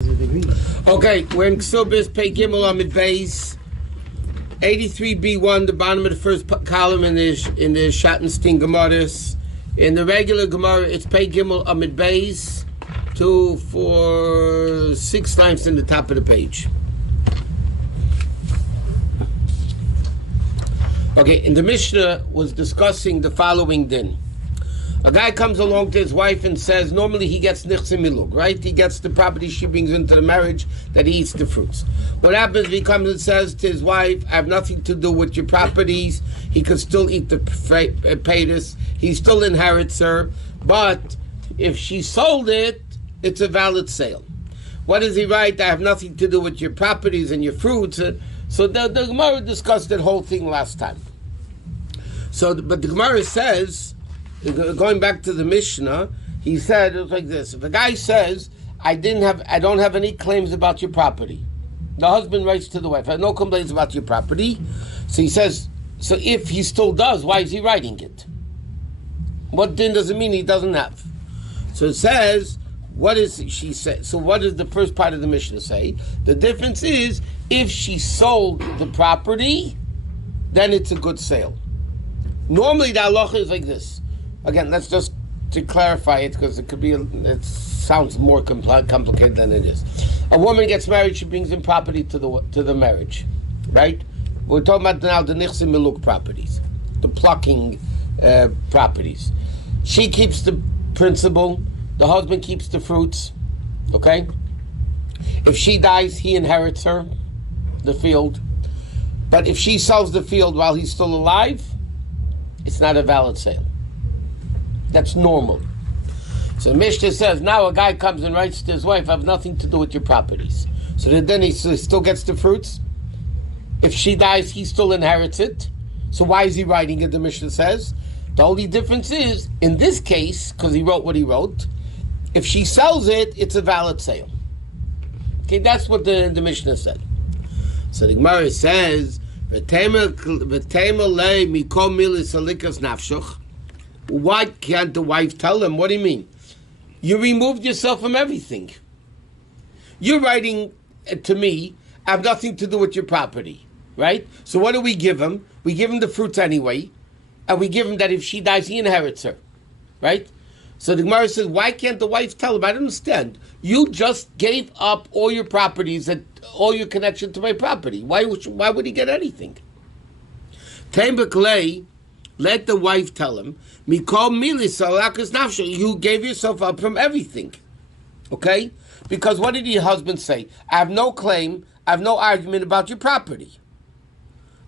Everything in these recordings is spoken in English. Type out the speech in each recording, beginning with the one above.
Okay, we're in Kesubos, Pei Gimel Amid Beis, 83b1, the bottom of the first column in the Shusterman Gemaras. In the regular Gemara, it's Pei Gimel Amid Beis, 2, 4, 6 lines in the top of the page. Okay, and the Mishnah was discussing the following din. A guy comes along to his wife and says, normally he gets nichse milug, right? He gets the property she brings into the marriage, that he eats the fruits. What happens if he comes and says to his wife, I have nothing to do with your properties, he could still eat the paytas, he still inherits her, but if she sold it, it's a valid sale. What does he write? I have nothing to do with your properties and your fruits. So the Gemara discussed that whole thing last time. But the Gemara says, going back to the Mishnah, he said it was like this: if a guy says, I don't have any claims about your property, the husband writes to the wife, I have no complaints about your property. So he says, so if he still does, why is he writing it? What then does it mean he doesn't have? So it says, what is she say? So what does the first part of the Mishnah say? The difference is, if she sold the property, then it's a good sale. Normally the halacha is like this. Again, let's just to clarify it, because it sounds more complicated than it is. A woman gets married, she brings in property to the marriage, right? We're talking about now the nichse miluk properties, the plucking properties. She keeps the principal, the husband keeps the fruits, okay? If she dies, he inherits her, the field. But if she sells the field while he's still alive, it's not a valid sale. That's normal. So Mishnah says, now a guy comes and writes to his wife, I have nothing to do with your properties. So then he still gets the fruits. If she dies, he still inherits it. So why is he writing it, the Mishnah says? The only difference is, in this case, because he wrote what he wrote, if she sells it, it's a valid sale. Okay, that's what the Mishnah said. So the Gemara says, why can't the wife tell him? What do you mean? You removed yourself from everything. You're writing to me, I have nothing to do with your property, right? So what do we give him? We give him the fruits anyway, and we give him that if she dies, he inherits her, right? So the Gemara says, why can't the wife tell him? I don't understand. You just gave up all your properties, all your connection to my property. Why would he get anything? Let the wife tell him, you gave yourself up from everything. Okay? Because what did your husband say? I have no claim, I have no argument about your property.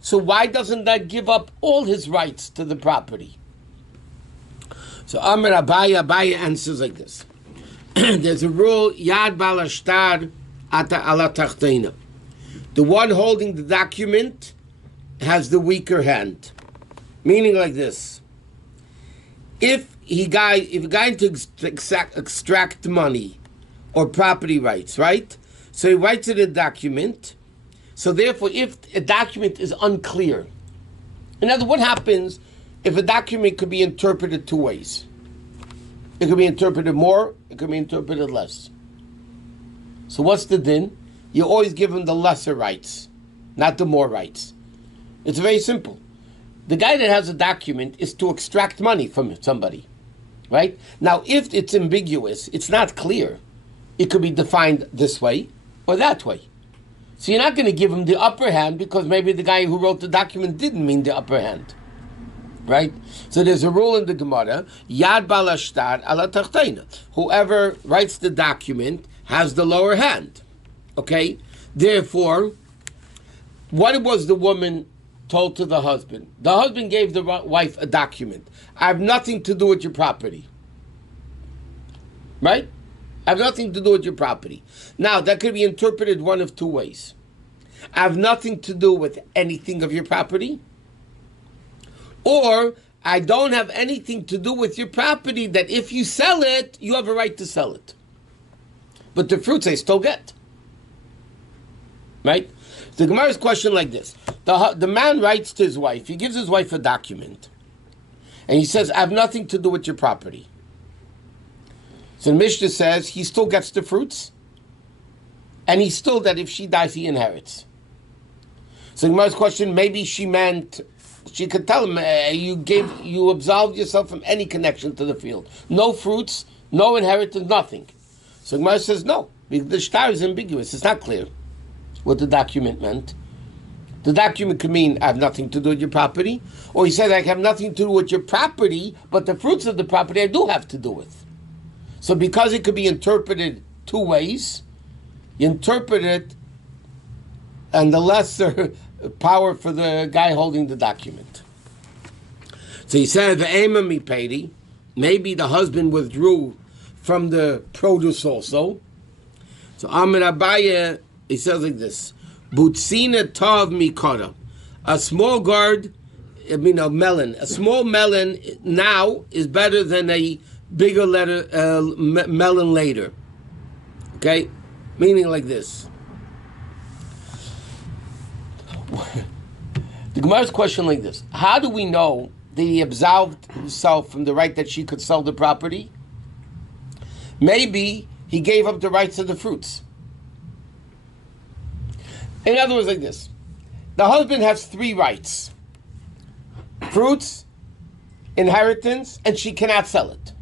So why doesn't that give up all his rights to the property? So Amar Abaye answers like this. There's a rule, Yad Bal Ashtar Ata Ala Tachteina. The one holding the document has the weaker hand. Meaning like this: if a guy to extract money or property rights, right? So he writes it in a document. So therefore, if a document is unclear, in other words, what happens if a document could be interpreted two ways? It could be interpreted more, it could be interpreted less. So what's the din? You always give him the lesser rights, not the more rights. It's very simple. The guy that has a document is to extract money from somebody, right? Now, if it's ambiguous, it's not clear, it could be defined this way or that way. So you're not going to give him the upper hand because maybe the guy who wrote the document didn't mean the upper hand, right? So there's a rule in the Gemara, Yad Bal Ashtar Ala Tachteina. Whoever writes the document has the lower hand, okay? Therefore, what was the woman told to the husband? The husband gave the wife a document. I have nothing to do with your property. Right? I have nothing to do with your property. Now, that could be interpreted one of two ways. I have nothing to do with anything of your property. Or, I don't have anything to do with your property that if you sell it, you have a right to sell it. But the fruits I still get. Right? The Gemara's question like this. The man writes to his wife, he gives his wife a document, and he says, I have nothing to do with your property. So the Mishnah says he still gets the fruits, and he's still that if she dies, he inherits. So Gemara's question, maybe she meant, she could tell him, you absolved yourself from any connection to the field. No fruits, no inheritance, nothing. So Gemara says no, because the shtar is ambiguous. It's not clear what the document meant. The document could mean, I have nothing to do with your property, or he said, I have nothing to do with your property, but the fruits of the property I do have to do with. So because it could be interpreted two ways, you interpret it, and the lesser power for the guy holding the document. So he said, "Ve'ema mipedi," maybe the husband withdrew from the produce also. So Amir Abaye, he says like this: "Butzina tov mikara." A small melon. A small melon now is better than a bigger melon later. Okay, meaning like this. The Gemara's question like this: how do we know that he absolved himself from the right that she could sell the property? Maybe he gave up the rights of the fruits. In other words, like this: the husband has three rights: fruits, inheritance, and she cannot sell it.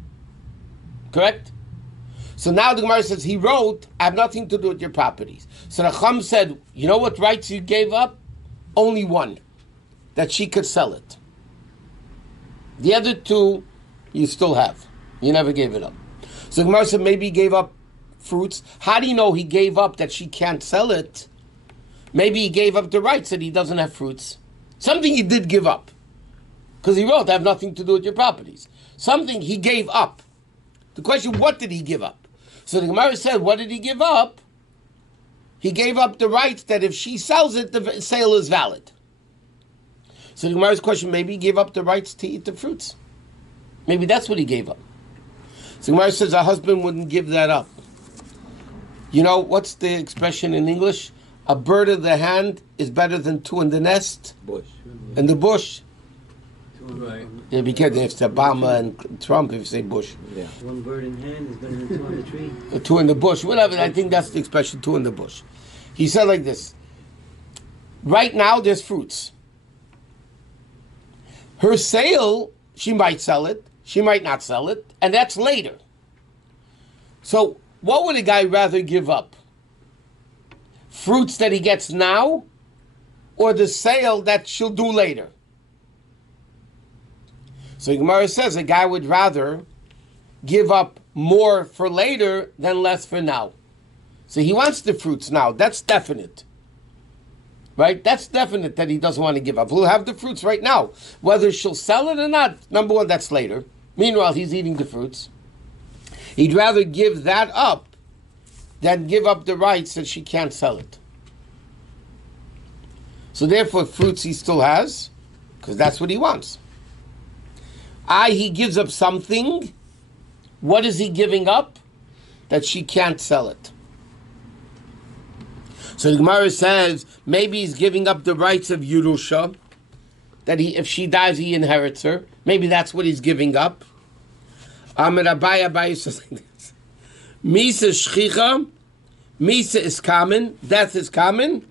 Correct? So now the Gemara says, he wrote, I have nothing to do with your properties. So the Chum said, you know what rights you gave up? Only one, that she could sell it. The other two, you still have. You never gave it up. So the Gemara said, maybe he gave up fruits. How do you know he gave up that she can't sell it? Maybe he gave up the rights that he doesn't have fruits. Something he did give up. Because he wrote, I have nothing to do with your properties. Something he gave up. The question, what did he give up? So the Gemara said, what did he give up? He gave up the right that if she sells it, the sale is valid. So the Gemara's question, maybe he gave up the rights to eat the fruits. Maybe that's what he gave up. So the Gemara says a husband wouldn't give that up. You know, what's the expression in English? A bird in the hand is better than two in the nest. Bush. In the bush. Right. Yeah, because if it's Obama and Trump, if you say Bush. Yeah. One bird in hand is better than two on the tree. Two in the bush, whatever. I think that's the expression, two in the bush. He said like this: right now, there's fruits. Her sale, she might sell it, she might not sell it, and that's later. So, what would a guy rather give up? Fruits that he gets now, or the sale that she'll do later? So Gemara says a guy would rather give up more for later than less for now. So he wants the fruits now. That's definite. Right? That's definite that he doesn't want to give up. He'll have the fruits right now. Whether she'll sell it or not, number one, that's later. Meanwhile, he's eating the fruits. He'd rather give that up than give up the rights that she can't sell it. So therefore, fruits he still has, because that's what he wants. He gives up something. What is he giving up? That she can't sell it. So the Gemara says, maybe he's giving up the rights of Yerusha, that if she dies, he inherits her. Maybe that's what he's giving up. Abaye says like this: Misa shchicha, Misa is common, death is common,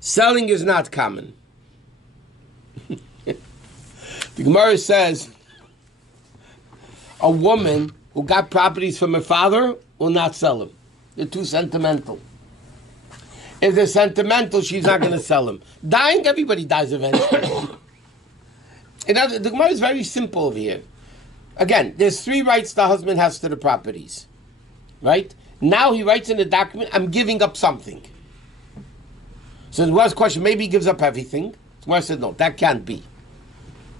selling is not common. The Gemara says a woman who got properties from her father will not sell them. They're too sentimental. If they're sentimental, she's not going to sell them. Dying, everybody dies eventually. The Gemara is very simple over here. Again, there's three rights the husband has to the properties. Right? Now he writes in the document, I'm giving up something. So the Gemara's question, maybe he gives up everything. The Gemara said, no, that can't be.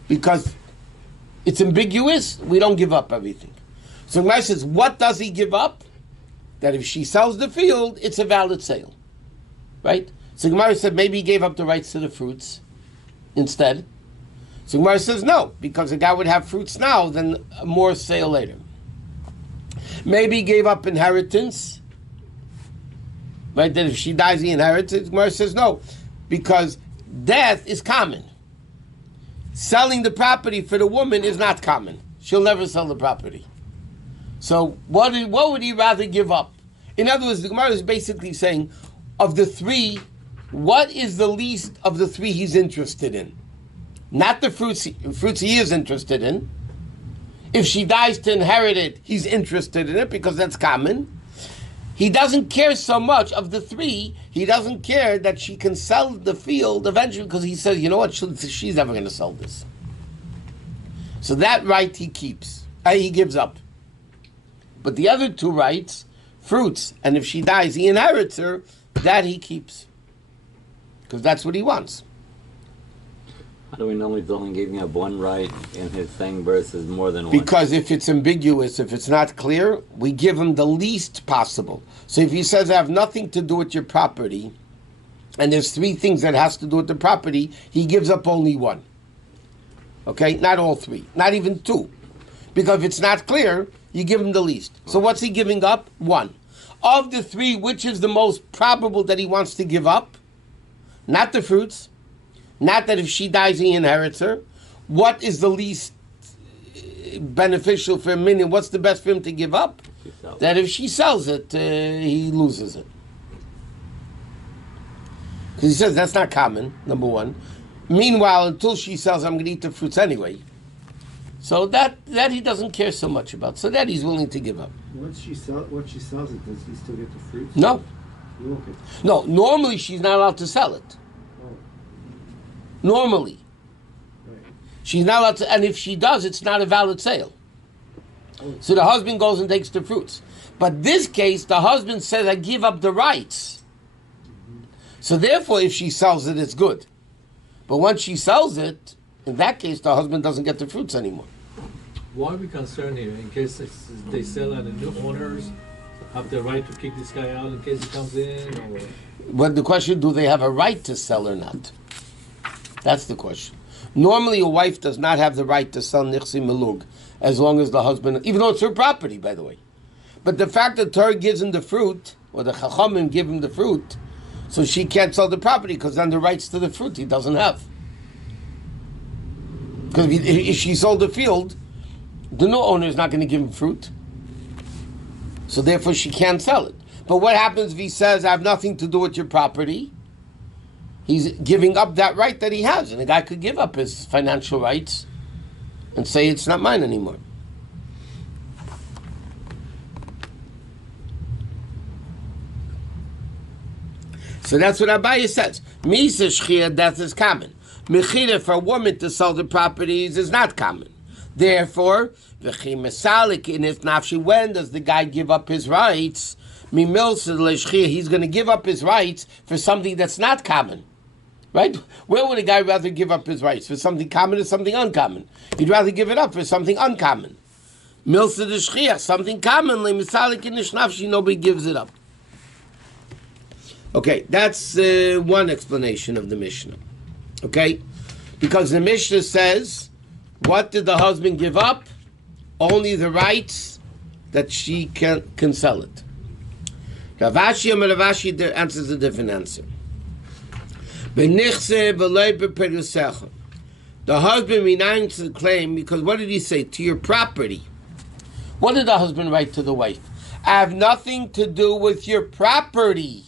Because it's ambiguous, we don't give up everything. So the Gemara says, what does he give up? That if she sells the field, it's a valid sale. Right? So the Gemara said, maybe he gave up the rights to the fruits instead. So the Gemara says, no, because the guy would have fruits now, then more sale later. Maybe he gave up inheritance. Right? That if she dies, he inherits it. The Gemara says, no, because death is common. Selling the property for the woman is not common. She'll never sell the property. So what would he rather give up? In other words, the Gemara is basically saying, of the three, what is the least of the three he's interested in? Not the fruits he is interested in. If she dies to inherit it, he's interested in it because that's common. He doesn't care so much of the three. He doesn't care that she can sell the field eventually because he says, you know what, she's never going to sell this. So that right he keeps. He gives up. But the other two rights, fruits, and if she dies, he inherits her, that he keeps. Because that's what he wants. How do we know he's only giving up one right in his thing versus more than one? Because if it's ambiguous, if it's not clear, we give him the least possible. So if he says, I have nothing to do with your property, and there's three things that has to do with the property, he gives up only one. Okay? Not all three. Not even two. Because if it's not clear, you give him the least. So what's he giving up? One. Of the three, which is the most probable that he wants to give up? Not the fruits. Not that if she dies, he inherits her. What is the least beneficial for him? Meaning, what's the best for him to give up? That if she sells it, he loses it. Because he says that's not common, number one. Meanwhile, until she sells, I'm going to eat the fruits anyway. So that he doesn't care so much about. So that he's willing to give up. Once she sells it, does he still get the fruits? No. Okay. No, normally she's not allowed to sell it. Normally. Right. She's not allowed to, and if she does, it's not a valid sale. So the husband goes and takes the fruits. But this case, the husband says, I give up the rights. So therefore, if she sells it, it's good. But once she sells it, in that case, the husband doesn't get the fruits anymore. Why are we concerned here? In case they sell and the new owners have the right to kick this guy out in case he comes in? Or... But the question, do they have a right to sell or not? That's the question. Normally, a wife does not have the right to sell nichsi melug as long as the husband, even though it's her property, by the way. But the fact that Torah gives him the fruit, or the chachamim give him the fruit, so she can't sell the property because then the rights to the fruit he doesn't have. Because if she sold the field, the new owner is not going to give him fruit. So therefore, she can't sell it. But what happens if he says, I have nothing to do with your property? He's giving up that right that he has. And the guy could give up his financial rights and say, it's not mine anymore. So that's what Rabbi says. Misa shchia, death is common. Mechira for a woman to sell the properties is not common. Therefore, v'chi mesalik in his nafshi, when does the guy give up his rights? Mimilsa l'shchia, he's going to give up his rights for something that's not common. Right? Where would a guy rather give up his rights? For something common or something uncommon? He'd rather give it up for something uncommon. Milsa de shchiach, something common, misalik in the shnafshi, nobody gives it up. Okay, that's one explanation of the Mishnah. Okay? Because the Mishnah says, what did the husband give up? Only the rights that she can sell it. Ravashi answers a different answer. The husband renounced the claim because what did he say? To your property. What did the husband write to the wife? I have nothing to do with your property.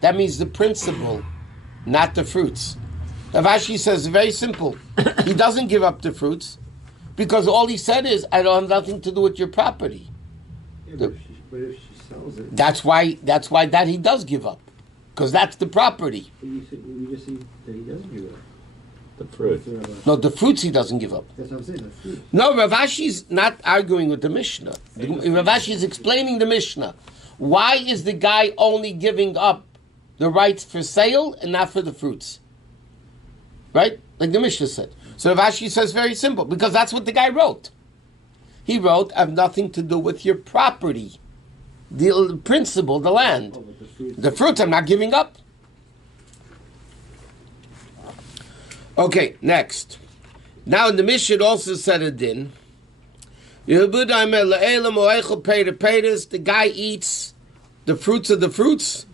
That means the principle, not the fruits. Ravashi says very simple. He doesn't give up the fruits because all he said is, I don't have nothing to do with your property. Yeah, but if she sells it... That's why that he does give up. Because that's the property. You just said that he doesn't give up. The fruit. No, the fruits he doesn't give up. That's what I'm saying, the fruit. No, Ravashi's not arguing with the Mishnah. Ravashi is explaining the Mishnah. Why is the guy only giving up the rights for sale and not for the fruits? Right? Like the Mishnah said. So Ravashi says very simple, because that's what the guy wrote. He wrote, I have nothing to do with your property. The principle, the land. Oh, the fruits I'm not giving up. Okay, next. Now in the Mishnah also said a din. The guy eats the fruits of the fruits.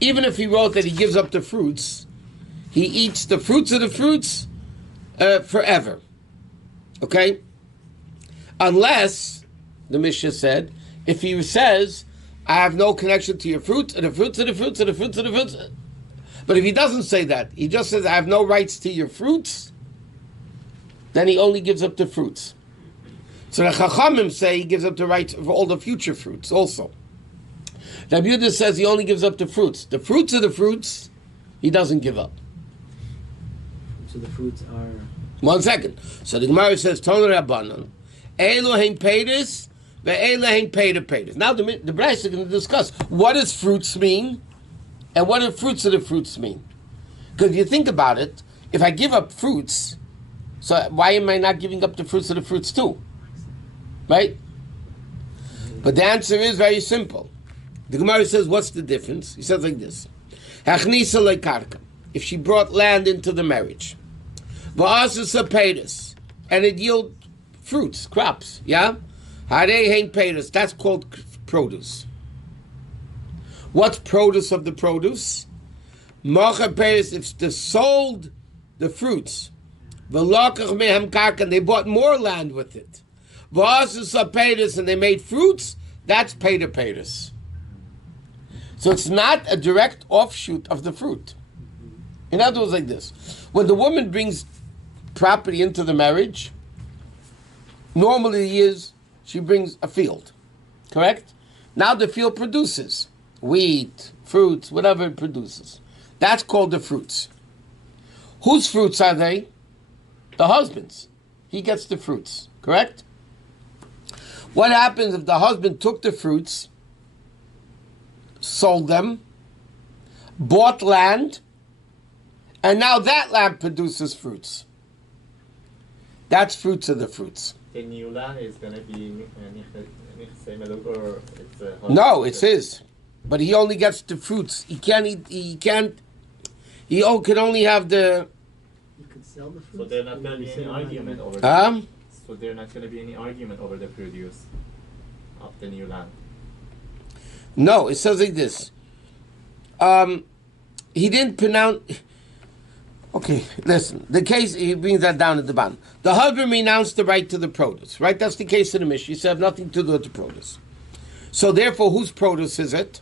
Even if he wrote that he gives up the fruits, he eats the fruits of the fruits forever. Okay? Unless, the Mishnah said, if he says, I have no connection to your fruits, and the fruits, and the fruits, and the fruits, and the fruits. But if he doesn't say that, he just says, I have no rights to your fruits, then he only gives up the fruits. So the Chachamim say he gives up the rights of all the future fruits also. Rabbi Yehuda says he only gives up the fruits. The fruits of the fruits, he doesn't give up. So the fruits are... 1 second. So the Gemara says, Tonu Rabbanan, Elohim Pedis, Ve'Elohim Peda Pedis. Now the Brayos are going to discuss what does fruits mean and what do fruits of the fruits mean. Because if you think about it, if I give up fruits, so why am I not giving up the fruits of the fruits too? Right? But the answer is very simple. The Gemara says, what's the difference? He says like this. Hachnisa lekarka. If she brought land into the marriage. Va'asasa pedis. And it yield fruits, crops. Yeah? Harei hein pedis. That's called produce. What's produce of the produce? Mocha pedis. If they sold the fruits. V'lokach mehem karka. And they bought more land with it. Va'asasa pedis. And they made fruits. That's peda pedis. So it's not a direct offshoot of the fruit. In other words, like this. When the woman brings property into the marriage, normally she brings a field. Correct? Now the field produces wheat, fruits, whatever it produces. That's called the fruits. Whose fruits are they? The husband's. He gets the fruits. Correct? What happens if the husband took the fruits, sold them, bought land, and now that land produces fruits? That's fruits of the fruits. The new land is going to be Nichsei Meluk, or it's a... No, it's his. But he only gets the fruits. He can't eat, he can only have the... You could sell the fruits. So there's not going to be any argument over that. Huh? So there's not going to be any argument over the produce of the new land. No, it says like this. He didn't pronounce... Okay, listen. The case, he brings that down at the bottom. The husband renounced the right to the produce, right? That's the case of the Mishnah. He said nothing to do with the produce. So therefore, whose produce is it?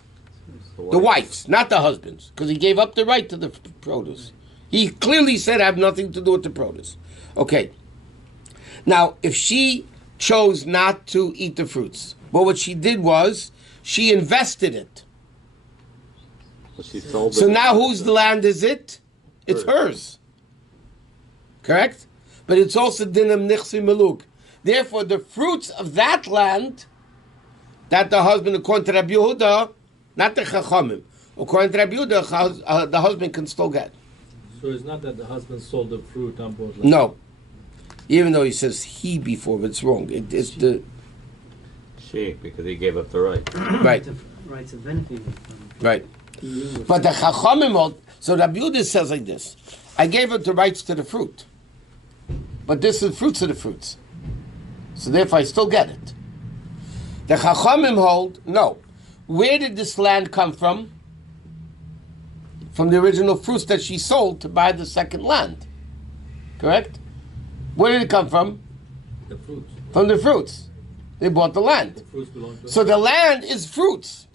The wife's, not the husband's, because he gave up the right to the produce. He clearly said, I have nothing to do with the produce. Okay. Now, if she chose not to eat the fruits, well, what she did was, she invested it. But she sold So it. now whose land is it? It's hers. Correct? But it's also dinam nichsi meluk. Therefore, the fruits of that land, that the husband, according to Rabbi Yehuda, not the Chachamim, according to Rabbi Yehuda, the husband can still get. So it's not that the husband sold the fruit on board. No. Even though he says he before, but it's wrong. It's the... She, because he gave up the right. Right. Rights of benefiting from. Right. But the Chachamim hold... So Rabbi Yehuda says like this. I gave up the rights to the fruit. But this is fruits of the fruits. So therefore I still get it. The Chachamim hold, no. Where did this land come from? From the original fruits that she sold to buy the second land. Correct? Where did it come from? The fruits. From the fruits. They bought the land. The fruits belong to So the land is fruits.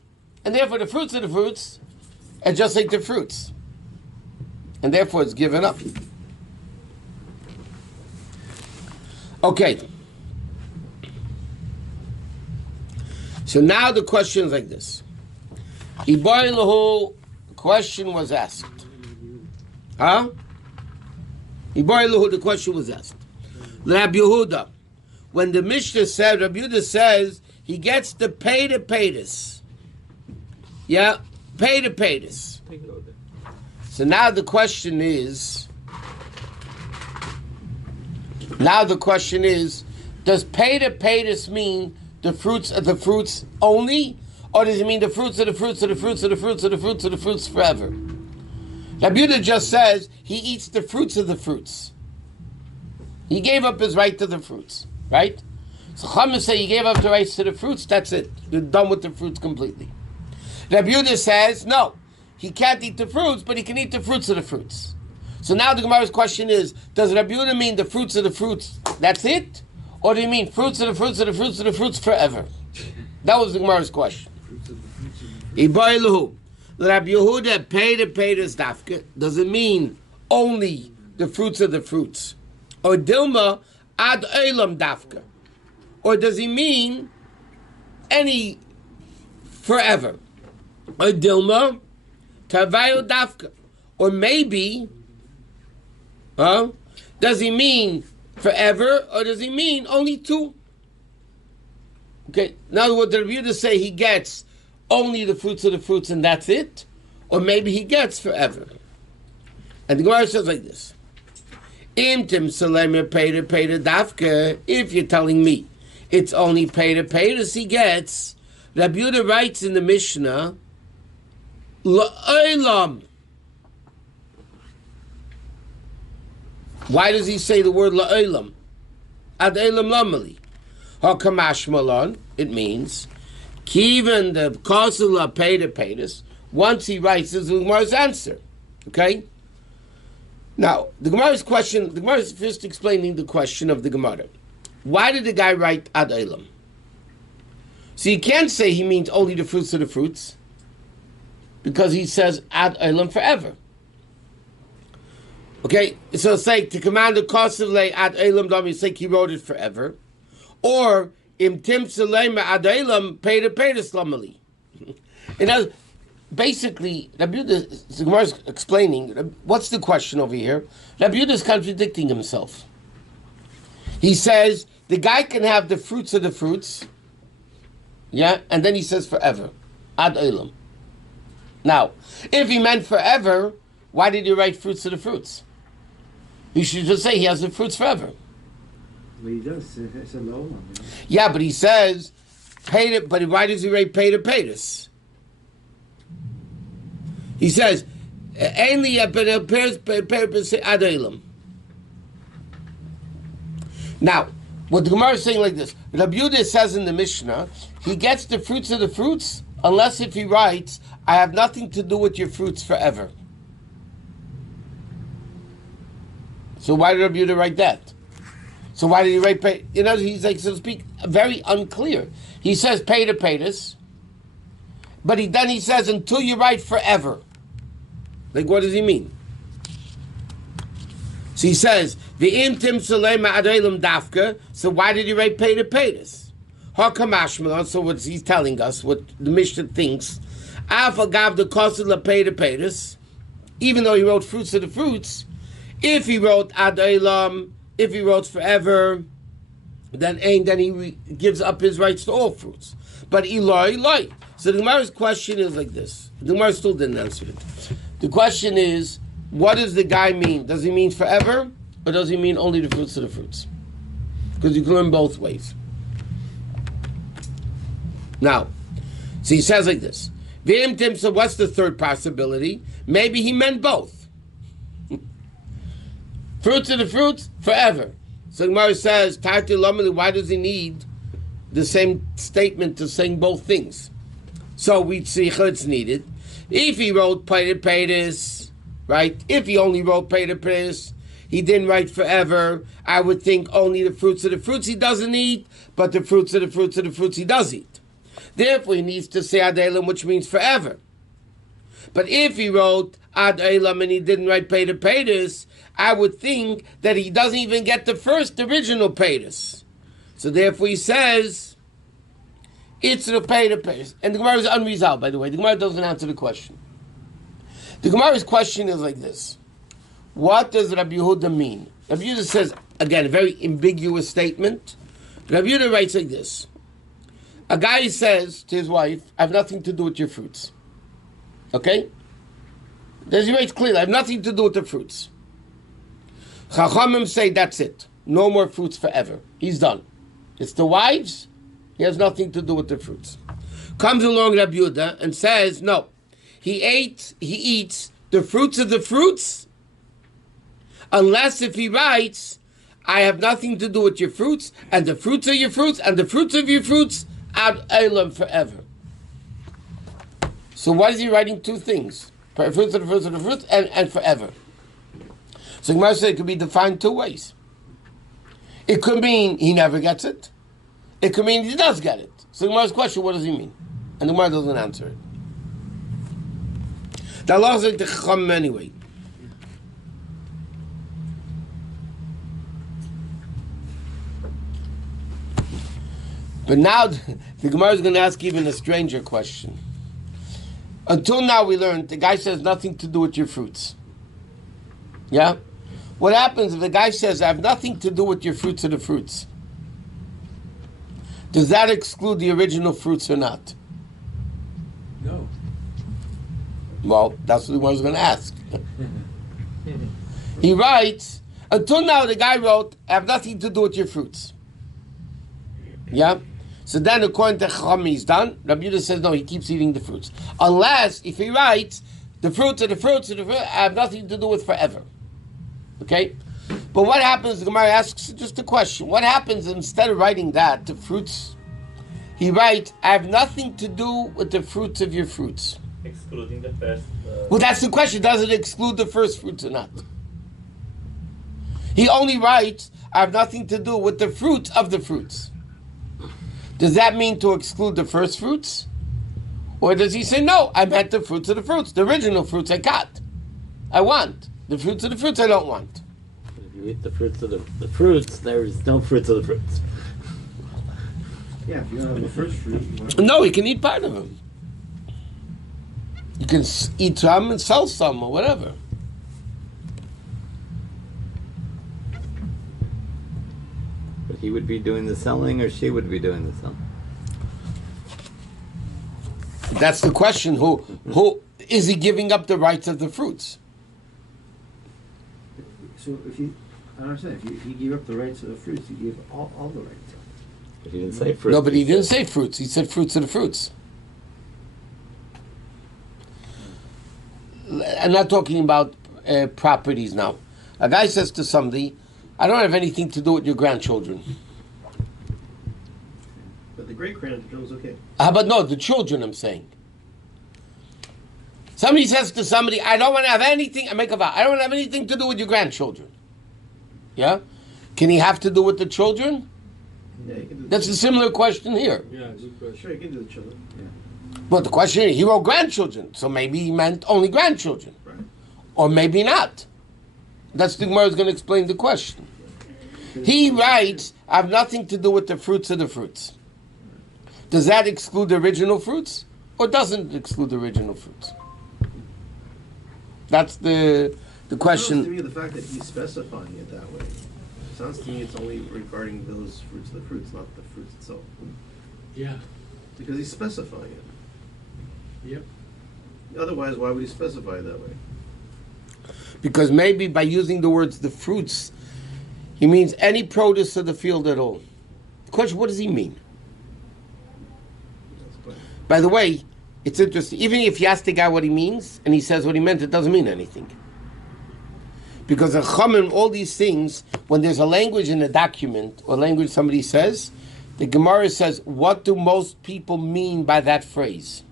And therefore the fruits of the fruits are just like the fruits. And therefore it's given up. Okay. So now the question is like this. The question was asked. Huh? The question was asked. Rabbi Yehuda. When the Mishnah said, Rabbi Yehuda says, he gets the pay to paytis. Yeah? Pay to paytis. So now the question is, does pay to paytis mean the fruits of the fruits only? Or does it mean the fruits of the fruits of the fruits of the fruits of the fruits of the fruits forever? Rabbi Yehuda just says he eats the fruits of the fruits. He gave up his right to the fruits, right? So Chachamim say he gave up the rights to the fruits, that's it. You're done with the fruits completely. Rabbi Yehuda says, no, he can't eat the fruits, but he can eat the fruits of the fruits. So now the Gemara's question is, does Rabbi Yehuda mean the fruits of the fruits, that's it? Or do you mean fruits of the fruits of the fruits of the fruits forever? That was the Gemara's question. Iboiluhu. Rabbi Yehuda paid dafka doesn't mean only the fruits of the fruits. Or Dilma ad olam dafka. Or does he mean any forever? Or Dilma tavayo dafka. Or maybe, does he mean forever or does he mean only two? Okay, now what the Rabbi say he gets only the fruits of the fruits and that's it? Or maybe he gets forever. And the Gemara says like this. Imtim Salemer Peder Dafka, if you're telling me it's only Peder he gets, Rabbi Yehuda writes in the Mishnah, La'olam. Why does he say the word La'olam? Ad Olam Lamali. HaKamash Malon, it means, Kivan the Kosula Peder once he writes, this is the Gemara's answer. Okay? Now, the Gemara is first explaining the question of the Gemara. Why did the guy write Ad Olam? So you can't say he means only the fruits of the fruits, because he says Ad Olam forever. Okay, so it's like to command the Kosule Ad Olam Dom, it's like he wrote it forever. Or Im Tim Salema Ad Olam Peder Slamali. Basically, Rabbi Yehuda, the Gemara is explaining, what's the question over here? Rabbi Yehuda is contradicting himself. He says, the guy can have the fruits of the fruits, yeah, and then he says forever, ad olam. Now, if he meant forever, why did he write fruits of the fruits? He should just say he has the fruits forever. Well, he does. It's a low one. Yeah, but he says, but why does he write Peder? He says, "Only ad olam." Now, what the Gemara is saying like this: Rabbi Yehuda says in the Mishnah, he gets the fruits of the fruits unless if he writes, "I have nothing to do with your fruits forever." So why did Rabbi Yehuda write that? So why did he write? He's like, so to speak, very unclear. He says Peder, but then he says until you write forever. Like, what does he mean? So he says, "V'imtim Salema ad olam dafka." So why did he write Peder? So what he's telling us, what the Mishnah thinks, Alpha gav the kosel Peder, even though he wrote fruits of the fruits, if he wrote ad olam, if he wrote forever, then he gives up his rights to all fruits. But Eloi. So the Gemara's question is like this. The Gemara still didn't answer it. The question is, what does the guy mean? Does he mean forever, or does he mean only the fruits of the fruits? Because you can learn both ways. Now, so he says like this. So what's the third possibility? Maybe he meant both. Fruits of the fruits, forever. So Gemara says, why does he need the same statement to saying both things? So we see it's needed. If he wrote Peder, right? If he only wrote Peder, he didn't write forever, I would think only the fruits of the fruits he doesn't eat, but the fruits of the fruits he does eat. Therefore, he needs to say Ad Olam, which means forever. But if he wrote Ad Olam and he didn't write Peder, I would think that he doesn't even get the first original Peder. So therefore, he says, it's the Peder. And the Gemara is unresolved, by the way. The Gemara doesn't answer the question. The Gemara's question is like this. What does Rabbi Yehuda mean? Rabbi Yehuda says, again, a very ambiguous statement. Rabbi Yehuda writes like this. A guy says to his wife, I have nothing to do with your fruits. Okay? As he writes clearly, I have nothing to do with the fruits. Chachamim say, that's it. No more fruits forever. He's done. It's the wives. He has nothing to do with the fruits. Comes along Rabbi Yehuda and says, no. He eats the fruits of the fruits, unless if he writes, I have nothing to do with your fruits, and the fruits of your fruits, and the fruits of your fruits, ad olam forever. So why is he writing two things? Fruits of the fruits, and forever. So Gemara said it could be defined two ways. It could mean he never gets it, It could mean he does get it. So the Gemara's question, what does he mean? And the Gemara doesn't answer it. The Allah is like the Chacham anyway. But now the Gemara is going to ask even a stranger question. Until now we learned the guy says nothing to do with your fruits. Yeah? What happens if the guy says I have nothing to do with your fruits or the fruits? Does that exclude the original fruits or not? No. Well, that's what the Gemara is going to ask. He writes, until now the guy wrote, I have nothing to do with your fruits. Yeah? So then according to Chacham he's done. Rabbi Yehuda says no, he keeps eating the fruits. Unless, if he writes, the fruits are the fruits, I have nothing to do with forever. Okay? But what happens, the Gemara asks just a question, what happens instead of writing that, the fruits, he writes, I have nothing to do with the fruits of your fruits. Excluding the first. Well, that's the question. Does it exclude the first fruits or not? He only writes, I have nothing to do with the fruits of the fruits. Does that mean to exclude the first fruits? Or does he say, no, I meant the fruits of the fruits. The original fruits I got. I want. The fruits of the fruits I don't want. If you eat the fruits of the fruits, there's no fruits of the fruits. Yeah, if you don't have the first fruit. No, he can eat part of them. You can eat some and sell some or whatever. But he would be doing the selling, or she would be doing the selling. That's the question. Who is he giving up the rights of the fruits? So if you, I don't understand, if you give up the rights of the fruits, you give all the rights up. But he didn't say fruits. No, but he didn't say fruits. He said fruits of the fruits. I'm not talking about properties now. A guy says to somebody, I don't have anything to do with your grandchildren. But the great-grandchildren is okay. But no, the children I'm saying. Somebody says to somebody, I don't want to have anything, I make a vow, I don't want to have anything to do with your grandchildren. Yeah? Can he have to do with the children? Yeah, you can do That's a similar question here. Yeah, good question. Sure, you can do the children. Yeah. But the question is, he wrote grandchildren, so maybe he meant only grandchildren. Right. Or maybe not. That's the Gemara is going to explain the question. He writes, I have nothing to do with the fruits of the fruits. Does that exclude the original fruits? Or doesn't it exclude the original fruits? That's the question. It sounds to me the fact that he's specifying it that way. Sounds to me it's only regarding those fruits of the fruits, not the fruits itself. Yeah. Because he's specifying it. Yep. Otherwise, why would he specify it that way? Because maybe by using the words the fruits, he means any produce of the field at all. The question, what does he mean? That's the question. By the way, it's interesting. Even if you ask the guy what he means, and he says what he meant, it doesn't mean anything. Because a chum, all these things, when there's a language in a document, or language somebody says, the Gemara says, what do most people mean by that phrase?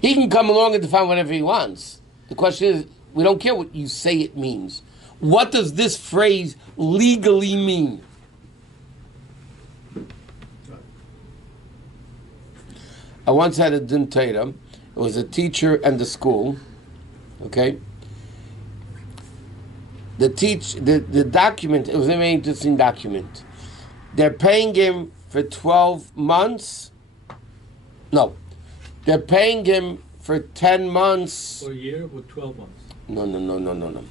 He can come along and define whatever he wants. The question is, we don't care what you say it means. What does this phrase legally mean? I once had a din Torah. It was a teacher and the school. Okay? The document, it was a very interesting document. They're paying him for 12 months. No. They're paying him for 10 months. For a year with 12 months. No.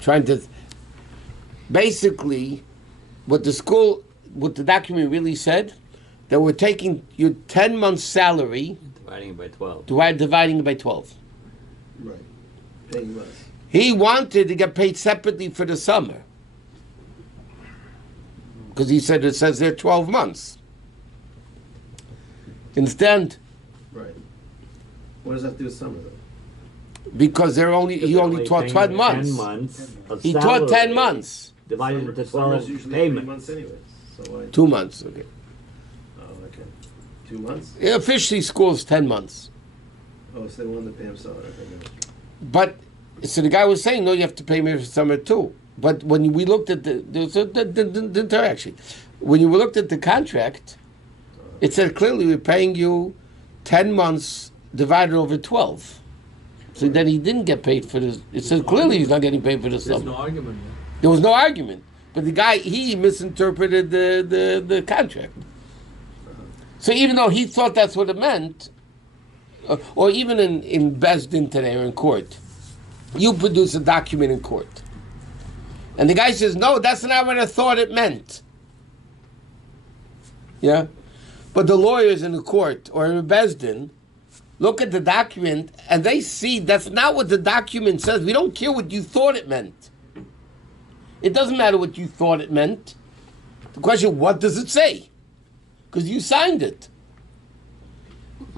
Trying to... Basically, what the document really said, that we're taking your 10 months salary... Dividing it by 12. Dividing it by 12. Right. Paying less. He wanted to get paid separately for the summer. Because he said it says there 12 months. Instead... Right. What does that do with summer, though? Because he only taught 12 months. 10 months. Of He taught 10 salary months. Divided into Summer's 12 usually 3 payments. months anyway. So why? 2 months, okay. Oh, okay. 2 months? Yeah, officially school's 10 months. Oh, so they wanted to pay him salary. Okay, that's true. But, so the guy was saying, no, you have to pay me for summer too. But when we looked at the actually, when you looked at the contract, it said clearly we're paying you 10 months divided over 12. So then he didn't get paid for this. It said clearly he's not getting paid for this There's summer. no argument. There was no argument. But the guy, he misinterpreted the contract. So even though he thought that's what it meant, or even in Bezdin today or in court, you produce a document in court. And the guy says, no, that's not what I thought it meant. Yeah? But the lawyers in the court or in Bezdin look at the document and they see that's not what the document says. We don't care what you thought it meant. It doesn't matter what you thought it meant. The question, what does it say? Because you signed it.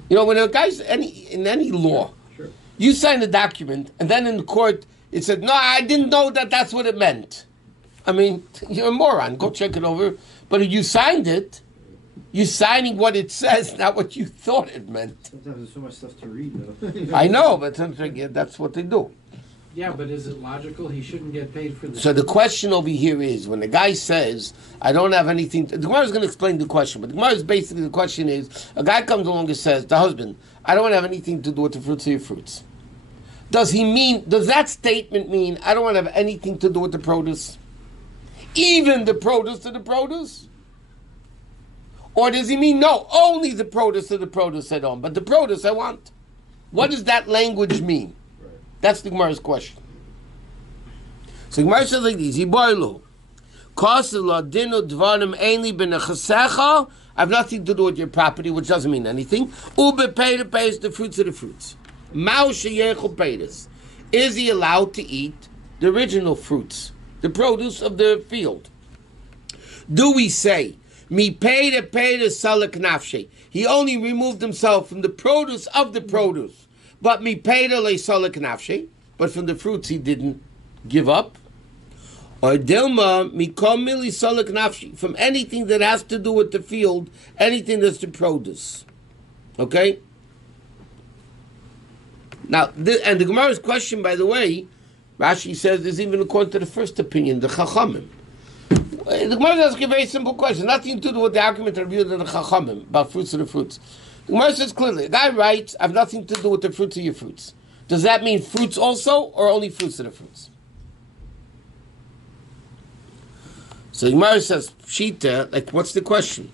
You know, when a guy's in any law, Sure. you sign a document and then in the court it said, no, I didn't know that that's what it meant. I mean, you're a moron. Go check it over. But if you signed it, you're signing what it says, not what you thought it meant. Sometimes there's so much stuff to read, though. I know, but sometimes that's what they do. Yeah, but is it logical he shouldn't get paid for this? So the question over here is, when the guy says, I don't have anything, the Gemara is going to explain the question, but the Gemara is basically, the question is, a guy comes along and says, the husband, I don't want to have anything to do with the fruits of your fruits. Does that statement mean, I don't want to have anything to do with the produce? Even the produce of the produce? Or does he mean, no, only the produce of the produce I don't, but the produce I want? What does that language mean? That's the Gemara's question. So Gemara says like this: I have nothing to do with your property, which doesn't mean anything. Ube pays the fruits of the fruits. Is he allowed to eat the original fruits, the produce of the field? Do we say mi peda salak nafshe? He only removed himself from the produce of the produce. But mi peda le salak nafshe, but from the fruits he didn't give up. Or dilma mi komili salak nafshe, from anything that has to do with the field, anything that's the produce. Okay? Now, and the Gemara's question, by the way, Rashi says is even according to the first opinion, the Chachamim. The Gemara is asking a very simple question, nothing to do with the argument of the Chachamim about fruits of the fruits. The Gemara says clearly, the guy writes, I have nothing to do with the fruits of your fruits. Does that mean fruits also, or only fruits of the fruits? So the Gemara says, Pshita, like, what's the question?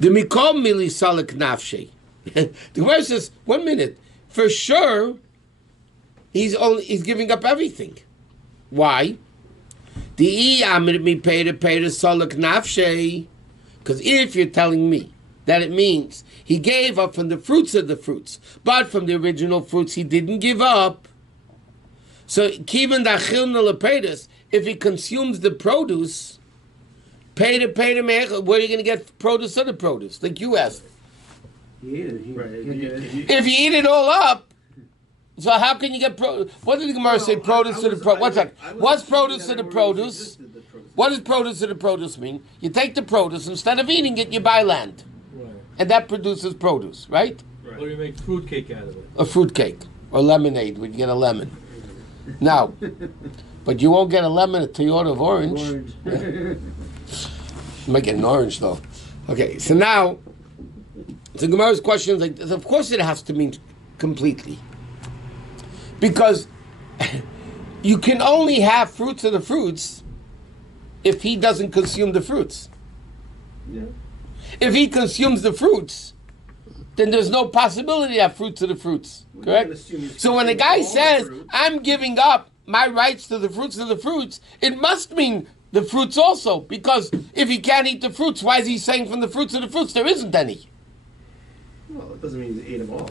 The Mikom Mili Salak Nafshe. The Gemara says, 1 minute, for sure, he's giving up everything. Why? Because if you're telling me that it means he gave up from the fruits of the fruits, but from the original fruits he didn't give up. So if he consumes the produce, where are you going to get produce of the produce? Like you asked. He ate it. If you eat it all up, so how can you get produce? What did the Gemara say? Produce of the produce. What's that? What's produce of the produce? What does produce of the produce mean? You take the produce, instead of eating it, you buy land. Right. And that produces produce, right? Or you make fruit cake out of it. A fruit cake. Or lemonade, when you get a lemon. Now, but you won't get a lemon at Toyota of orange. You might get an orange, though. Okay, so now, the Gemara's question is like, of course it has to mean completely. Because you can only have fruits of the fruits if he doesn't consume the fruits. Yeah. If he consumes the fruits, then there's no possibility to have fruits of the fruits. Correct? So when a guy says, I'm giving up my rights to the fruits of the fruits, it must mean the fruits also. Because if he can't eat the fruits, why is he saying from the fruits of the fruits? There isn't any. Well, it doesn't mean he ate them all.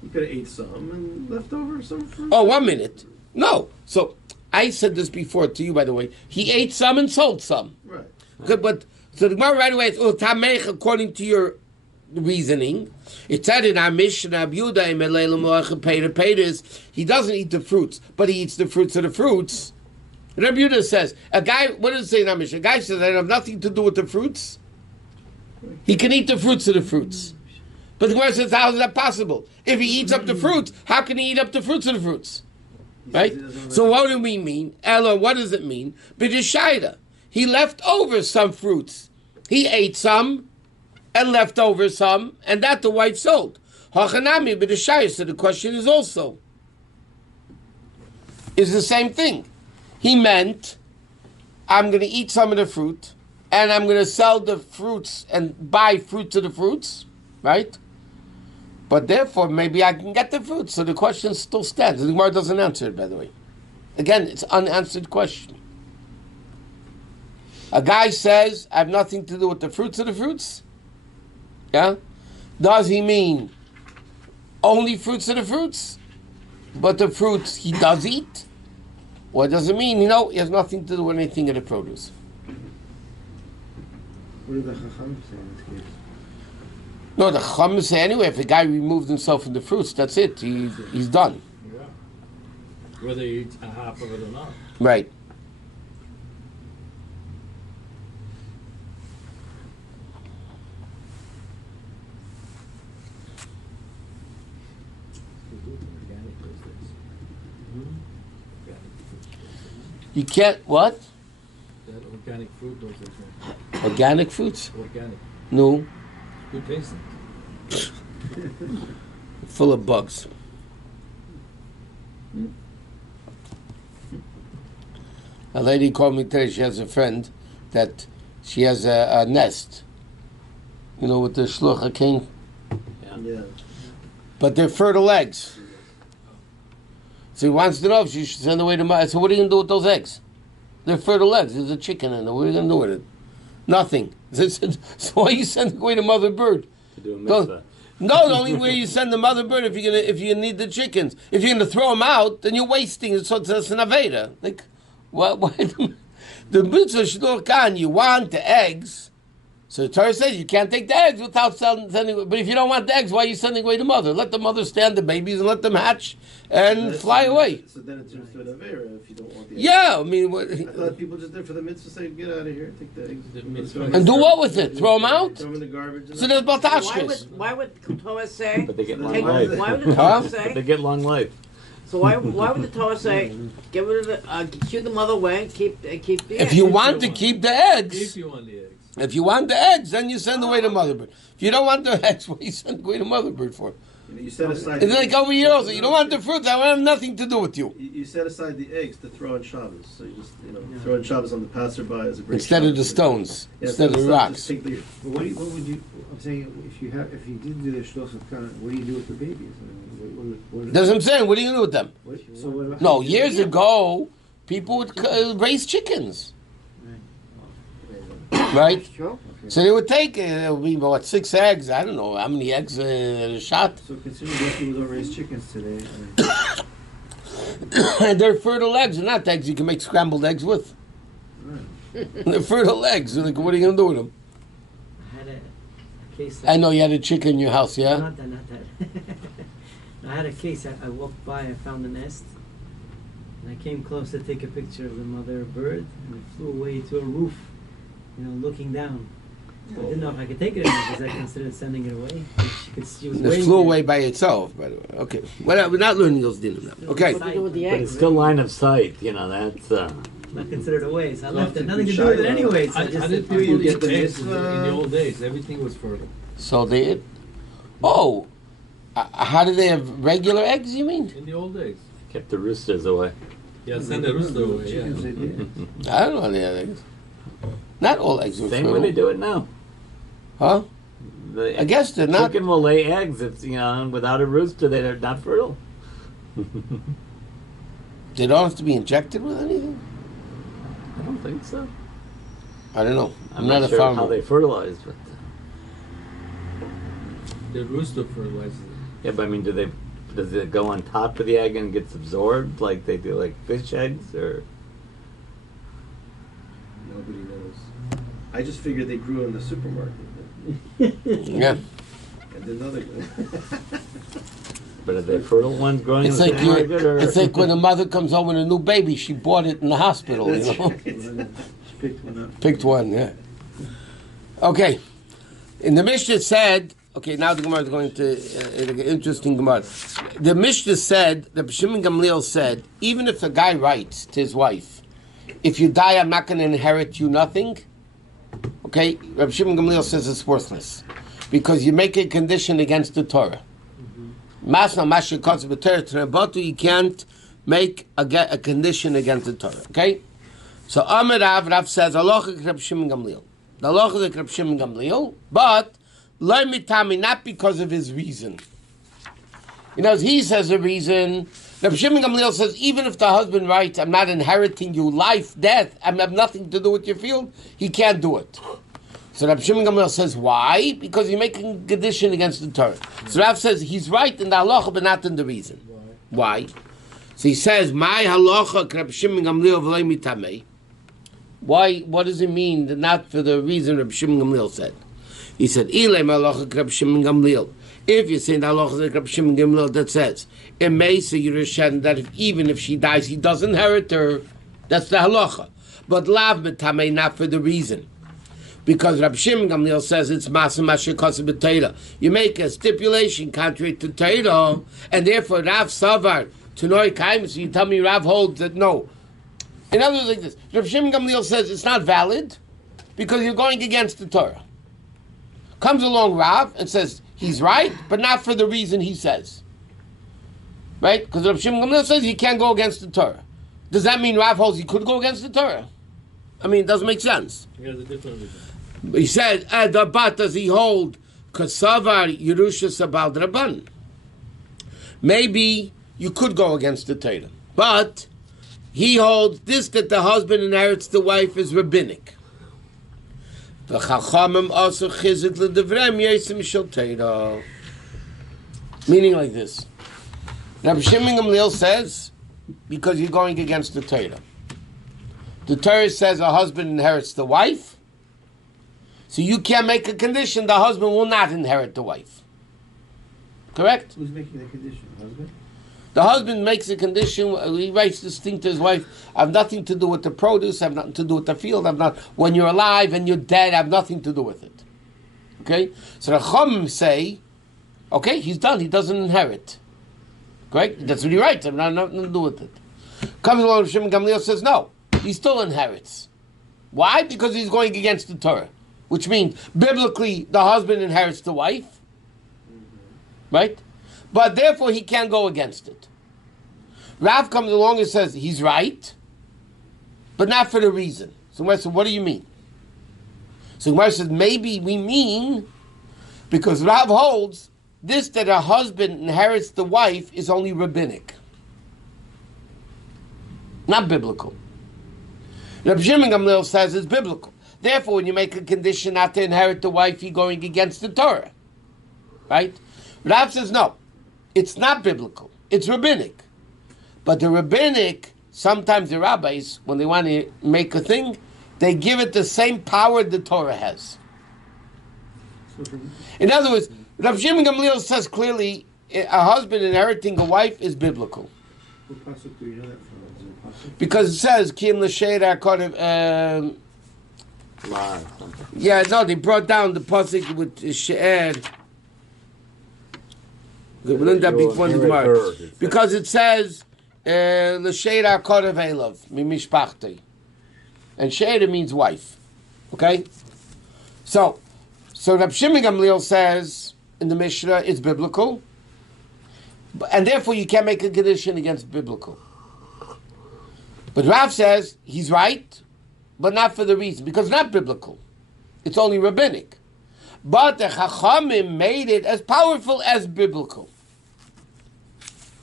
He could have ate some and left over some fruit. Oh, 1 minute. No. So I said this before to you, by the way. He ate some and sold some. Right. Okay, but so the Gemara right away is tamech according to your reasoning. It said in our Mishnah, he doesn't eat the fruits, but he eats the fruits of the fruits. Rabbi Yehuda says, a guy, what does it say in our Mishnah? A guy says, I have nothing to do with the fruits. He can eat the fruits of the fruits. But the Gemara says, how is that possible? If he eats up the fruits, how can he eat up the fruits of the fruits? Right? So what do we mean? Ella, what does it mean? B'deshaita. he left over some fruits. He ate some and left over some, and that the wife sold. Hachanami b'deshayis. So the question is also is the same thing. He meant, I'm going to eat some of the fruit, and I'm going to sell the fruits and buy fruit to the fruits, right? But therefore, maybe I can get the fruit. So the question still stands. The Gemara doesn't answer it, by the way. Again, it's an unanswered question. A guy says, I have nothing to do with the fruits of the fruits. Yeah? Does he mean only fruits of the fruits? But the fruits he does eat? Or does it mean, he has nothing to do with anything of the produce? What did the Chacham say in this case? No, the Chacham say anyway, if the guy removed himself from the fruits, that's it. He's done. Yeah. Whether he eats a half of it or not. Right. You can't, what? That organic fruit, those are Organic fruits? organic. No. Good tasting. Full of bugs. A lady called me today, she has a friend that she has a nest. With the shlucha king. Yeah. But they're fertile eggs. So he wants to know if she should send away the mother. So what are you going to do with those eggs? They're fertile eggs. There's a chicken in there. What are you going to do with it? Nothing. So why are you sending away the mother bird? To do a mitzvah. No, the only way you send the mother bird if you need the chickens. If you're going to throw them out, then you're wasting it. So that's an aveda. Like, what? The mitzvah sh'dur kan, you want the eggs. So the Torah says you can't take the eggs without sending. But if you don't want the eggs, why are you sending away the mother? Let the mother stand the babies and let them hatch and fly away. So then it turns to an avera if you don't want the eggs. Yeah, I mean, I thought people just did for the mitzvah say, get out of here, take the eggs. The mitzvah. and do what with it? Throw them out? Throw them in the garbage. So there's baltashkis. Why would Torah say? But they get long Take, life. why would the Huh? Torah say? They get long life. So why would the Torah say? Get rid of the shoot the mother away and keep the If eggs? you want to keep the eggs, If you want the eggs. if you want the eggs, then you send away the mother bird. If you don't want the eggs, what do you send away the mother bird for? You set aside. It's like over here also. You don't want the fruits, I have nothing to do with you. You set aside the eggs to throw in Shabbos. So you just throw in Shabbos on the passerby as a great Instead of the Shabbos. stones, Yeah, instead of the just rocks. take the- But what would you? I'm saying if you did do the shlosh of Kana, what do you do with the babies? I mean, what That's what I'm saying. What are you going to do with them? so what about, No, years ago, people would raise chickens, right? Sure. So they would take, it would be, 6 eggs? I don't know. How many eggs a shot? So considering most people don't raise chickens today, I mean, And they're fertile eggs. They're not eggs you can make scrambled eggs with. They're fertile eggs. Like, what are you going to do with them? I had a case. I know you had a chicken in your house, yeah? Not that. I had a case. I walked by, I found a nest, and I came close to take a picture of the mother bird, and it flew away to a roof, looking down. I didn't know if I could take it or not, because I considered sending it away. She was It waiting flew there. away by itself, by the way. Okay. Well, we're not learning those dinim now. Okay. What do you do with the But eggs? it's still line of sight, that's... Not considered away, so I left it. to Nothing be to do with it shy, anyway. So I I just did said, people get eat the eggs in the mitzvah? old days. Everything was fertile. So they... Oh! How do they have regular eggs, you mean? In the old days. Kept the roosters away. Yeah, send the rooster away. chickens Yeah. they did. I don't know how they have eggs. Not all eggs are Same way fertile. they do it now. Huh? The I guess they're not... chicken will lay eggs if, and without a rooster, they're not fertile. They don't have to be injected with anything? I don't think so. I don't know. I'm not not a sure farmer. how they fertilize, but... The rooster fertilizes it. Yeah, but I mean, does it go on top of the egg and gets absorbed like they do like fish eggs, or... Nobody knows. I just figured they grew in the supermarket. Yeah. And didn't know they But are they fertile ones growing It's in the like supermarket, or... it's like when a mother comes home with a new baby, she bought it in the hospital, you know? Picked one up. Picked one, yeah. Okay. In the Mishnah said, okay, now the Gemara is going to an interesting Gemara. The Mishnah said, the Shimon Gamliel said, even if a guy writes to his wife, if you die, I'm not going to inherit you nothing. Okay, Rabbi Shimon Gamliel says it's worthless because you make a condition against the Torah. Masna Masha Kotz B'Torah T'Nebatu, you can't make a condition against the Torah. Okay, so Amar Rav says Halacha Rabbi Shimon Gamliel. The Halacha is Rabbi Shimon Gamliel, but Lo Mitami, not because of his reason. You know, he says the reason. Rabbi Shimon Gamliel says, even if the husband writes, I'm not inheriting you, life, death, I have nothing to do with your field, he can't do it. So Rabbi Shimon Gamliel says, why? Because you're making a condition against the Torah. So Rav says, he's right in the halacha, but not in the reason. Why? So he says, my halacha, Rabbi Shimon Gamliel v'lei mitamei. Why? What does it mean? That not for the reason Rabbi Shimon Gamliel said. He said, Ilay halacha Rabbi Shimon Gamliel. If you're saying the halacha like Rabbi Shimon Gamliel that says, it may say Yerushan that even if she dies, he does inherit her. That's the halacha. But lav mitamei, not for the reason. Because Rabbi Shimon Gamliel says it's Masa Masha Kasa B'Teira. You make a stipulation contrary to Teira, and therefore Rav Savar, Tunoi Kaim, so you tell me Rav holds that no. In other words, like this, Rabbi Shimon Gamliel says it's not valid because you're going against the Torah. Comes along Rav and says he's right, but not for the reason he says. Right? Because Rabbi Shimon Gamliel says he can't go against the Torah. Does that mean Rav holds he could go against the Torah? I mean, it doesn't make sense. He has a different reason. He said, but does he hold Kasavar Yerusha Sabal Draban? Maybe you could go against the Torah. But he holds this, that the husband inherits the wife is rabbinic. The Chachamim also chizik l'devrem yesim shel Torah. Meaning like this. Rabbi Shimon Gamliel says, because you're going against the Torah. The Torah says a husband inherits the wife, so you can't make a condition the husband will not inherit the wife. Correct? Who's making the condition? Husband? The husband makes a condition, he writes this thing to his wife, I have nothing to do with the produce, I have nothing to do with the field, when you're alive and you're dead, I have nothing to do with it. Okay? So the Chum say, okay, he's done, he doesn't inherit. Correct? That's what he writes, I have nothing to do with it. Comes along, Shimon Gamliel says, no, he still inherits. Why? Because he's going against the Torah. Which means, biblically, the husband inherits the wife. Right? But therefore, he can't go against it. Rav comes along and says, he's right, but not for the reason. So Gemara says, what do you mean? So Gemara says, maybe we mean, because Rav holds, this that a husband inherits the wife is only rabbinic. Not biblical. Rabbi Shimon Gamliel says it's biblical. Therefore, when you make a condition not to inherit the wife, you're going against the Torah. Right? Rav says, no, it's not biblical. It's rabbinic. But the rabbinic, sometimes the rabbis, when they want to make a thing, they give it the same power the Torah has. In other words, Rabbi Shimon Gamliel says clearly, a husband inheriting a wife is biblical. What pasuk do you know that from? Is it a pasuk? Because it says, Kim l'sheira kodev, yeah, no, they brought down the pasuk with she'er. We learned that before in the Gemara. Because it says, l'sheira kodev elov, mimishpachtei. And she'er means wife. Okay? So Rabbi Shimon Gamliel says, in the Mishnah, it's biblical. And therefore you can't make a condition against biblical. But Rav says, he's right, but not for the reason, because it's not biblical. It's only rabbinic. But the Chachamim made it as powerful as biblical.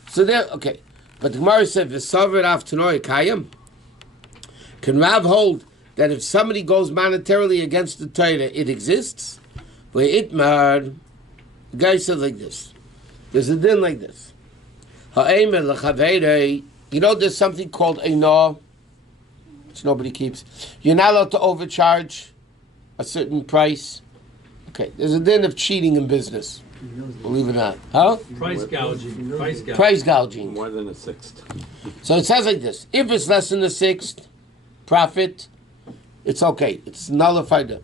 So there, okay. But the Gemara said, V'saver Rav Tanoi Kayim. Can Rav hold that if somebody goes monetarily against the Torah, it exists? Ve'itmar, the guy says like this. There's a din like this. Ha'emer l'chaveirei. You know there's something called eino, which nobody keeps. You're not allowed to overcharge a certain price. Okay, there's a din of cheating in business. Believe it or not. Huh? Price gouging. Price gouging. More than a sixth. So it says like this. If it's less than a sixth profit, it's okay. It's nullified.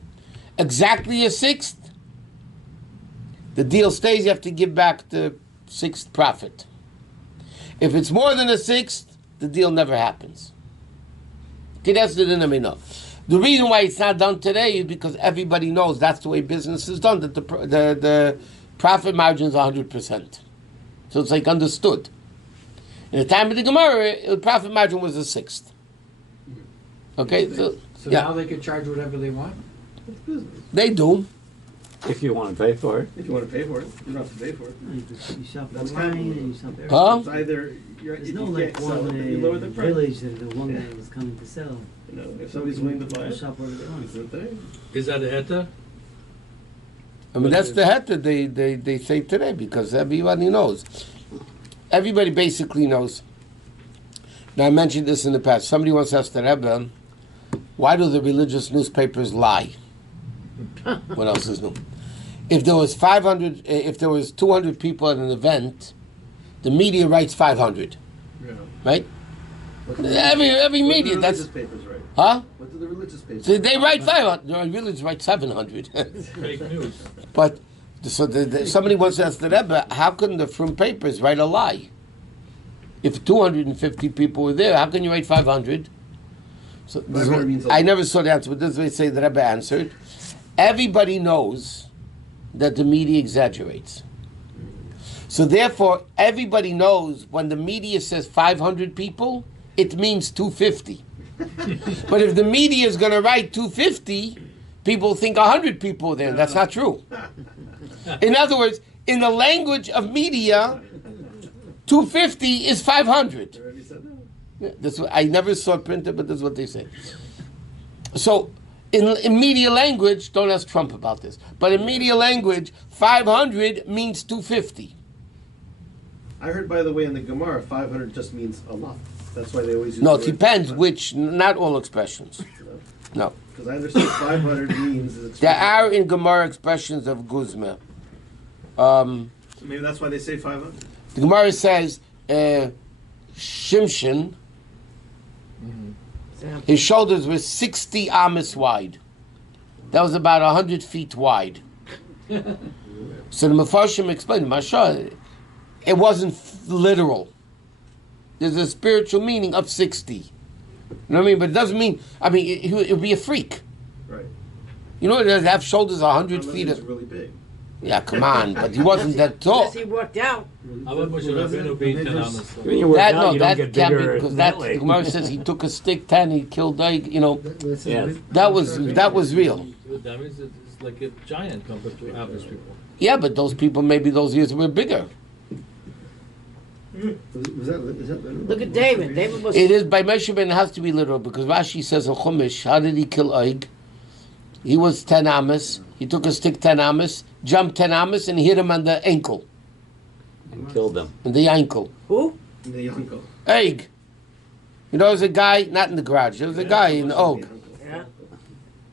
Exactly a sixth, the deal stays. You have to give back the sixth profit. If it's more than a sixth, the deal never happens. Okay, that's the din of minah. The reason why it's not done today is because everybody knows that's the way business is done, that the profit margin is 100%. So it's like understood. In the time of the Gemara, the profit margin was a sixth. Okay, so yeah. Now they could charge whatever they want? It's business. They do. If you want to pay for it. If you want to pay for it, you don't have to pay for it. You shop That's online kind of- and you shop everything. Huh? It's either There's if no you like can't sell one it, then you lower the price. village that the one guy was coming to sell. You know, if somebody's willing to buy They'll it, shop wherever they want. it's a thing. Is that a heta? I mean, that's the head that they say today because everybody knows. Everybody basically knows. Now, I mentioned this in the past. Somebody once asked the Rebbe, why do the religious newspapers lie? What else is new? If there was 200 people at an event, the media writes 500, Yeah. right? What do Every what do media, the that's, religious papers write? huh? What do the religious papers So they write 500, the religious write 700. Fake news. But, somebody once asked the Rebbe, how can the front papers write a lie? If 250 people were there, how can you write 500? So this is 500 means a I lot. never saw the answer, but this is what they say the Rebbe answered. Everybody knows that the media exaggerates. So therefore, everybody knows when the media says 500 people, it means 250. But if the media is going to write 250, people think 100 people are there. And that's not true. In other words, in the language of media, 250 is 500. I already said that. Yeah, that's what, I never saw it printed, but that's what they say. So, in media language, don't ask Trump about this, but in media language, 500 means 250. I heard, by the way, in the Gemara, 500 just means a lot. That's why they always use No, the it word depends 500, which, not all expressions. you know? No. Because I understand 500 means is There expression. are in Gemara expressions of Guzma. Maybe that's why they say 500. The Gemara says, Shimshon, his shoulders were 60 amas wide. That was about 100 feet wide. So the Mefarshim explained, Masha, it wasn't literal. There's a spiritual meaning of 60. You know what I mean? But it doesn't mean, it would be a freak. Right. You know, to have shoulders 100 Unless feet. it's really big. Yeah, come on, but he wasn't that tall. Unless he worked out. How about Moshe Rabbeinu being 10 amas? When you work That, out, no, you that don't get can't be, bigger because that that, way. the Gemara says he took a stick 10, he killed, you know, Yes. that was real. That means it's like a giant compared to average people. Yeah, but those people, maybe those years were bigger. Is that literal? Look at David. David was. It is, by measurement, it has to be literal, because Rashi says in Chumash, how did he kill Oig? He was 10 amas, he took a stick 10 amas, jumped 10 amas, and hit him on the ankle, And killed them. on the ankle. Who? The uncle. Oig. You know, there was a guy, not in the garage, there was a guy in Og. Yeah.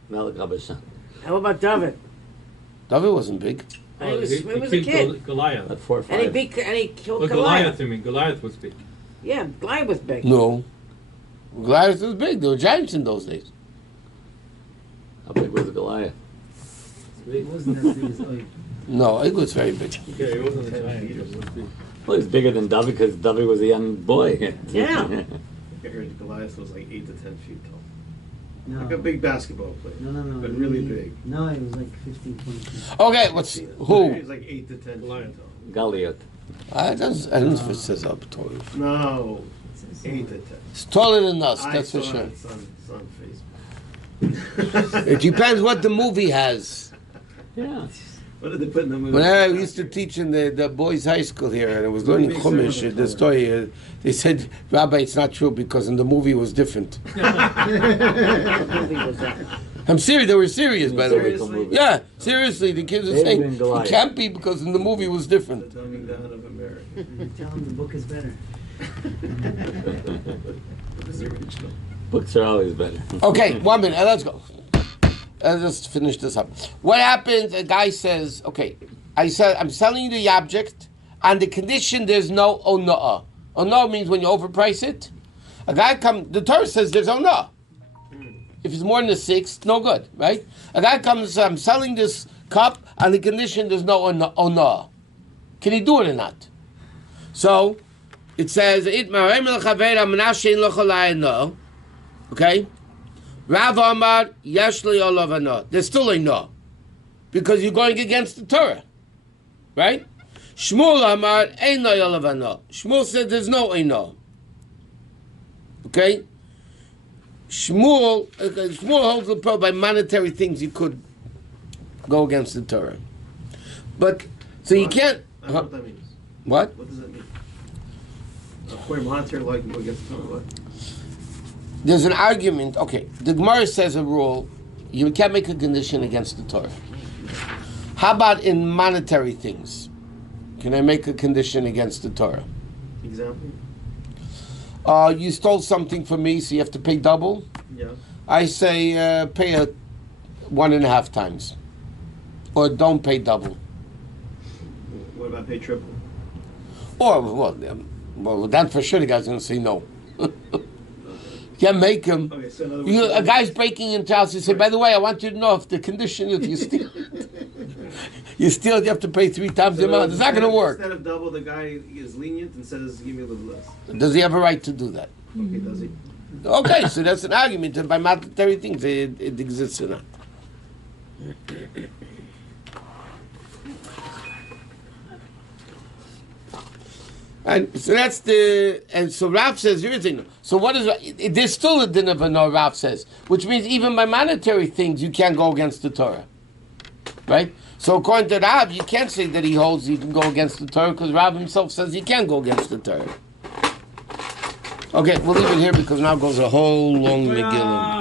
Melech Abashan. How about David? David wasn't big. He was a killed kid. Goliath. At 4 or 5. And he killed Oh, Goliath. Goliath, I mean. Goliath was big. Yeah, Goliath was big. No. Goliath was big, there were giants in those days. How big was Goliath? It wasn't as big as Oig. No, Oig was very big. Okay, it wasn't a giant. It was big. Well, he was bigger than David because David was a young boy. Yeah. I heard Goliath was like 8 to 10 feet tall. No. Like a big basketball player. No. But really big. No, it was like 15, 20 feet. Okay, what's, He who? was like 8 to 10 Goliath. feet tall. Goliath. I don't know if it says up taller. No, 8 to 10. It's taller than us, I that's for saw sure. it. It's on Facebook. It depends what the movie has. Yeah. What did they put in the movie? When I used to teach in the boys' high school here, and I was learning Chumash, the story, they said, Rabbi, it's not true because in the movie it was different. What movie was that? I'm serious, they were serious, by the way. Seriously? Yeah, seriously, the kids are David saying and it Goliath. can't be because in the movie it was The different. dumbing down of America. Tell him the book is better. What is the original? Books are always better. Okay, 1 minute, let's go. Let's finish this up. What happens, a guy says, okay, I'm selling you the object on the condition there's no ona'ah. Ona'ah means when you overprice it. A guy the Torah says there's ona'ah. If it's more than a sixth, no good, right? A guy comes and says, I'm selling this cup on the condition there's no ona'ah. Can he do it or not? So, it says, okay? Rav Amar, yesh li olav hana. There's still a no. Because you're going against the Torah. Right? Shmuel Amar, ein lo olav hana. Shmuel said there's no ein no. Okay? Shmuel holds the pro by monetary things you could go against the Torah. But, so you can't... I don't know what that means. What? What does that mean? According to monetary law, you can go against the Torah. What? There's an argument. Okay, the Gemara says a rule: you can't make a condition against the Torah. How about in monetary things? Can I make a condition against the Torah? Example? You stole something from me, so you have to pay double. Yeah. I say pay 1.5 times, or don't pay double, What about pay triple? or well, then for sure the guy's going to say no. Can't make him. Okay, so in other words, A guy's breaking into house. You say, by the way, I want you to know if the condition if you steal, you have to pay 3 times the amount. It's not going to work. Instead of double, the guy is lenient and says, "Give me a little less." Does he have a right to do that? Okay, does he? Okay, so that's an argument. And by monetary things, it exists or not. And so that's so Rav says there is a no. So what is there's still a din of a no, Rav says, which means even by monetary things you can't go against the Torah, right? So according to Rav, you can't say that he holds you can go against the Torah because Rav himself says you can go against the Torah. Okay, we'll leave it here because now goes a whole long Megillah.